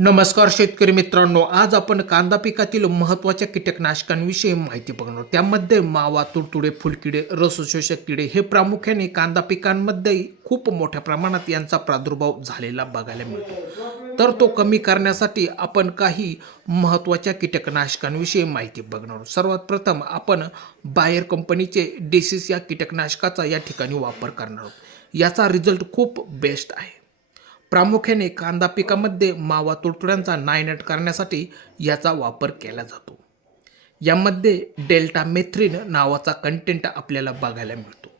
नमस्कार शेतकरी मित्रांनो, आज आपण कांदा पिकातील महत्त्वाच्या कीटकनाशकांविषयी माहिती बघणार. त्यामध्ये मावा, तुडतुडे, फुलकिडे, रसशोषक किडे हे प्रामुख्याने कांदा पिकांमध्ये खूप मोठ्या प्रमाणात यांचा प्रादुर्भाव झालेला बघायला मिळतो. तर तो कमी करण्यासाठी आपण काही महत्त्वाच्या कीटकनाशकांविषयी माहिती बघणार. सर्वात प्रथम आपण बायर कंपनीचे डिसीस या कीटकनाशकाचा या ठिकाणी वापर करणार आहोत. याचा रिझल्ट खूप बेस्ट आहे. प्रामुख्याने कांदा पिकामध्ये मावा तुडतुड्यांचा नायनाट करण्यासाठी याचा वापर केला जातो. यामध्ये डेल्टामेथ्रिन नावाचा कंटेंट आपल्याला बघायला मिळतो.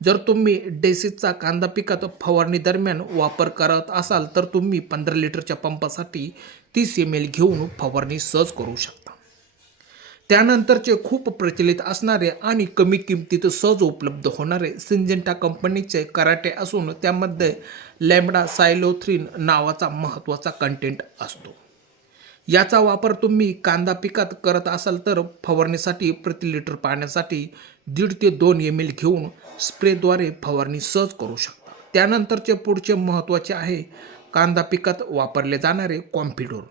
जर तुम्ही डेसिसचा कांदा पिकात फवारणी दरम्यान वापर करत असाल तर तुम्ही 15 लिटरच्या पंपासाठी 30 ml घेऊन फवारणी सहज करू शकता. त्यानंतरचे खूप प्रचलित असणारे आणि कमी किमतीत सहज उपलब्ध होणारे सिंजेंटा कंपनीचे कराटे असून त्यामध्ये लॅम्बडा सायलोथ्रिन नावाचा महत्त्वाचा कंटेंट असतो. याचा वापर तुम्ही कांदा पिकात करत असाल तर फवारणीसाठी प्रति लिटर पाण्यासाठी 1.5 ते 2 ml घेऊन स्प्रेद्वारे फवारणी सहज करू शकता. त्यानंतरचे पुढचे महत्त्वाचे आहे कांदा पिकात वापरले जाणारे कॉम्फिडोर.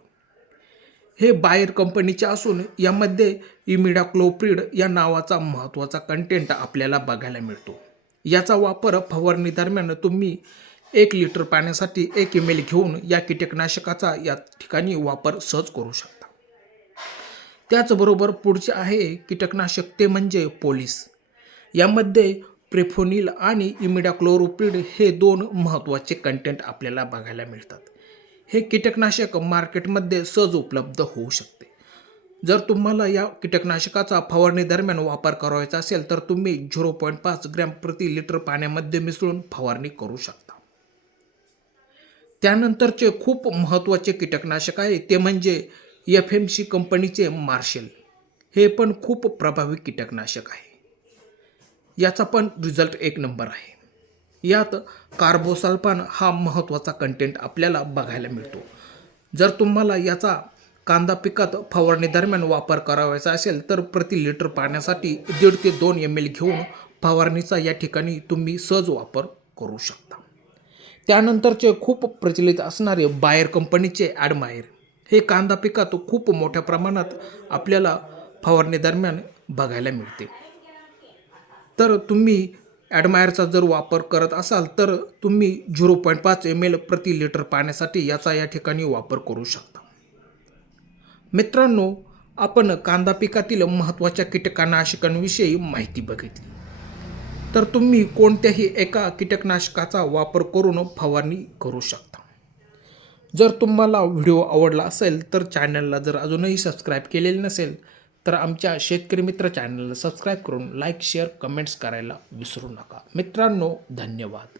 हे बायर कंपनीचे असून यामध्ये इमिडाक्लोप्रिड या नावाचा महत्त्वाचा कंटेंट आपल्याला बघायला मिळतो. याचा वापर फवारणी दरम्यान तुम्ही 1 लिटर पाण्यासाठी 1 ml घेऊन या कीटकनाशकाचा या ठिकाणी वापर सहज करू शकता. त्याचबरोबर पुढचे आहे कीटकनाशक ते म्हणजे पोलिस. यामध्ये प्रेफोनिल आणि इमिडाक्लोप्रिड हे 2 महत्त्वाचे कंटेंट आपल्याला बघायला मिळतात. हे कीटकनाशक मार्केटमध्ये सहज उपलब्ध होऊ शकते. जर तुम्हाला या कीटकनाशकाचा फवारणी दरम्यान वापर करायचा असेल तर तुम्ही 0.5 ग्रॅम प्रति लिटर पाण्यामध्ये मिसळून फवारणी करू शकता. त्यानंतरचे खूप महत्त्वाचे कीटकनाशक आहे ते म्हणजे FMC कंपनीचे मार्शल. हे पण खूप प्रभावी कीटकनाशक आहे. याचा पण रिझल्ट 1 नंबर आहे. यात कार्बोसल्फान हा महत्त्वाचा कंटेंट आपल्याला बघायला मिळतो. जर तुम्हाला याचा कांदा पिकात फवारणी दरम्यान वापर करायचा असेल तर प्रति लिटर पाण्यासाठी 1.5 ते 2 ml घेऊन फवारणीचा या ठिकाणी तुम्ही सहज वापर करू शकता. त्यानंतरचे खूप प्रचलित असणारे बायर कंपनीचे ॲडमायर. हे कांदा पिकात खूप मोठ्या प्रमाणात आपल्याला फवारणी दरम्यान बघायला मिळते. तर तुम्ही ॲडमायरचा जर वापर करत असाल तर तुम्ही 0.5 ml प्रति लिटर पाण्यासाठी याचा या ठिकाणी वापर करू शकता. मित्रांनो, आपण कांदा पिकातील महत्त्वाच्या कीटकनाशकांविषयी माहिती बघितली. तर तुम्ही कोणत्याही एका कीटकनाशकाचा वापर करून फवारणी करू शकता. जर तुम्हाला व्हिडिओ आवडला असेल तर चॅनलला जर अजूनही सबस्क्राईब केलेले नसेल तर आमच्या शेतकरी मित्र चॅनलला सबस्क्राईब करून लाईक, शेअर, कमेंट्स करायला विसरू नका. मित्रांनो, धन्यवाद.